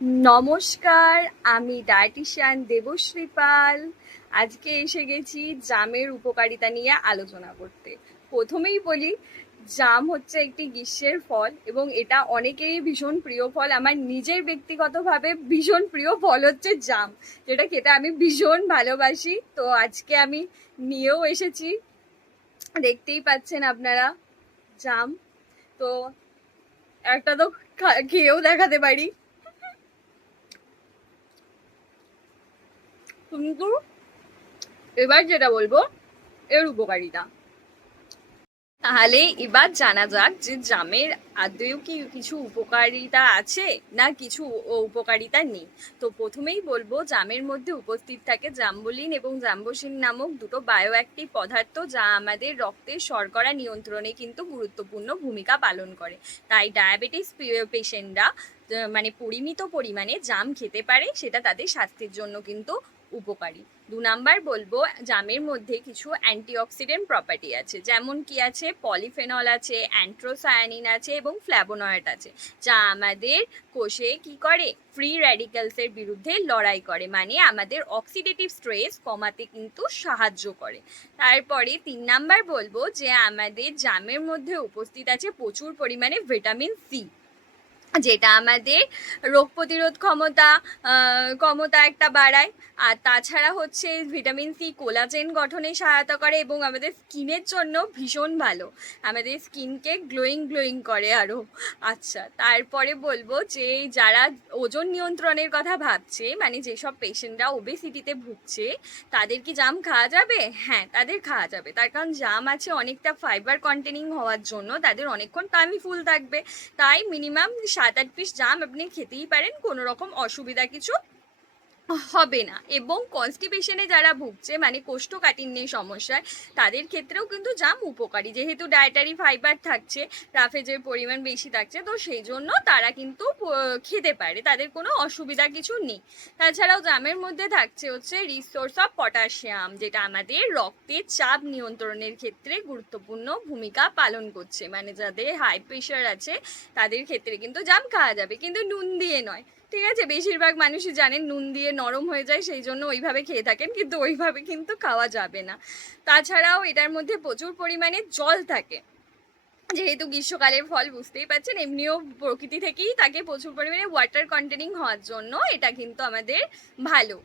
নমস্কার, আমি ডায়েটিশিয়ান দেবশ্রী পাল। আজকে এসে গেছি জামের উপকারিতা নিয়ে আলোচনা করতে। প্রথমেই বলি, জাম হচ্ছে একটি গ্রীষ্মের ফল এবং এটা অনেকেরই ভীষণ প্রিয় ফল। আমার নিজের ব্যক্তিগতভাবে ভীষণ প্রিয় ফল হচ্ছে জাম, যেটা খেতে আমি ভীষণ ভালোবাসি। তো আজকে আমি নিয়েও এসেছি, দেখতেই পাচ্ছেন আপনারা জাম। তো একটা তো খেয়েও দেখাতে পারি, কিন্তু এবার যেটা বলবো এর উপকারিতা। তাহলে এবার জানা যাক যে জামের আদৌ কি কিছু উপকারিতা আছে না কিছু উপকারিতা নেই। তো প্রথমেই বলবো, জামের মধ্যে উপস্থিত থাকে জাম্বুলিন এবং জাম্বোসিন নামক দুটো বায়োঅ্যাক্টিভ পদার্থ, যা আমাদের রক্তের শর্করা নিয়ন্ত্রণে কিন্তু গুরুত্বপূর্ণ ভূমিকা পালন করে। তাই ডায়াবেটিস পেশেন্টরা মানে পরিমিত পরিমাণে জাম খেতে পারে, সেটা তাদের স্বাস্থ্যের জন্য কিন্তু উপকারী। 2 নাম্বার বলবো, জামের মধ্যে কিছু অ্যান্টিঅক্সিডেন্ট প্রপার্টি আছে, যেমন কি আছে পলিফেনল আছে, অ্যান্থ্রোসায়ানিন আছে এবং ফ্ল্যাভোনয়েড আছে, যা আমাদের কোষে কি করে ফ্রি র্যাডিক্যালসের বিরুদ্ধে লড়াই করে, মানে আমাদের অক্সিডেটিভ স্ট্রেস কমাতে কিন্তু সাহায্য করে। তারপরে 3 নাম্বার বলবো যে আমাদের জামের মধ্যে উপস্থিত আছে প্রচুর পরিমাণে ভিটামিন সি, যেটা আমাদের রোগ প্রতিরোধ ক্ষমতা একটা বাড়ায়। আর তাছাড়া হচ্ছে ভিটামিন সি কোলাজেন গঠনে সহায়তা করে এবং আমাদের স্কিনের জন্য ভীষণ ভালো, আমাদের স্কিনকে গ্লোয়িং করে আরও। আচ্ছা, তারপরে বলবো যে যারা ওজন নিয়ন্ত্রণের কথা ভাবছে, মানে যেসব পেশেন্টরা ওবেসিটিতে ভুগছে, তাদের কি জাম খাওয়া যাবে? হ্যাঁ, তাদের খাওয়া যাবে। তার কারণ জাম আছে অনেকটা ফাইবার কন্টেনিং হওয়ার জন্য তাদের অনেকক্ষণ টামি ফুল থাকবে। তাই মিনিমাম 7-8 পিস জাম আপনি খেতেই পারেন, কোনো রকম অসুবিধা কিছু হবে না। এবং কনস্টিপেশনে যারা ভুগছে, মানে কোষ্ঠকাঠিন্যের সমস্যায়, তাদের ক্ষেত্রেও কিন্তু জাম উপকারী, যেহেতু ডায়েটারি ফাইবার থাকছে, রাফেজের পরিমাণ বেশি থাকছে, তো সেই জন্য তারা কিন্তু খেতে পারে, তাদের কোনো অসুবিধা কিছু নেই। তাছাড়াও জামের মধ্যে থাকছে হচ্ছে রিসোর্স অফ পটাশিয়াম, যেটা আমাদের রক্তের চাপ নিয়ন্ত্রণের ক্ষেত্রে গুরুত্বপূর্ণ ভূমিকা পালন করছে, মানে যাদের হাই প্রেশার আছে তাদের ক্ষেত্রে কিন্তু জাম খাওয়া যাবে, কিন্তু নুন দিয়ে নয়। ঠিক আছে, বেশিরভাগ মানুষই জানেন নুন দিয়ে নরম হয়ে যায়, সেই জন্য ওইভাবে খেয়ে থাকেন, কিন্তু ওইভাবে কিন্তু খাওয়া যাবে না। তাছাড়াও এটার মধ্যে প্রচুর পরিমাণে জল থাকে, যেহেতু গ্রীষ্মকালের ফল বুঝতেই পারছেন, এমনিও প্রকৃতি থেকেই তাকে প্রচুর পরিমাণে ওয়াটার কন্টেনিং হওয়ার জন্য এটা কিন্তু আমাদের ভালো,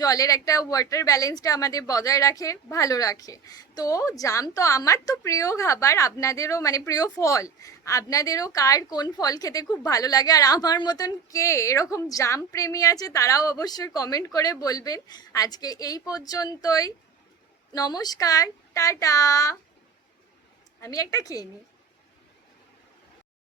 জলের একটা ওয়াটার ব্যালেন্সটা আমাদের বজায় রাখে, ভালো রাখে। তো জাম তো আমার তো প্রিয় খাবার, আপনাদেরও মানে প্রিয় ফল। আপনাদেরও কার কোন ফল খেতে খুব ভালো লাগে, আর আমার মতন কে এরকম জাম প্রেমী আছে, তারাও অবশ্যই কমেন্ট করে বলবেন। আজকে এই পর্যন্তই। নমস্কার, টাটা। আমি একটা খেয়ে নিই।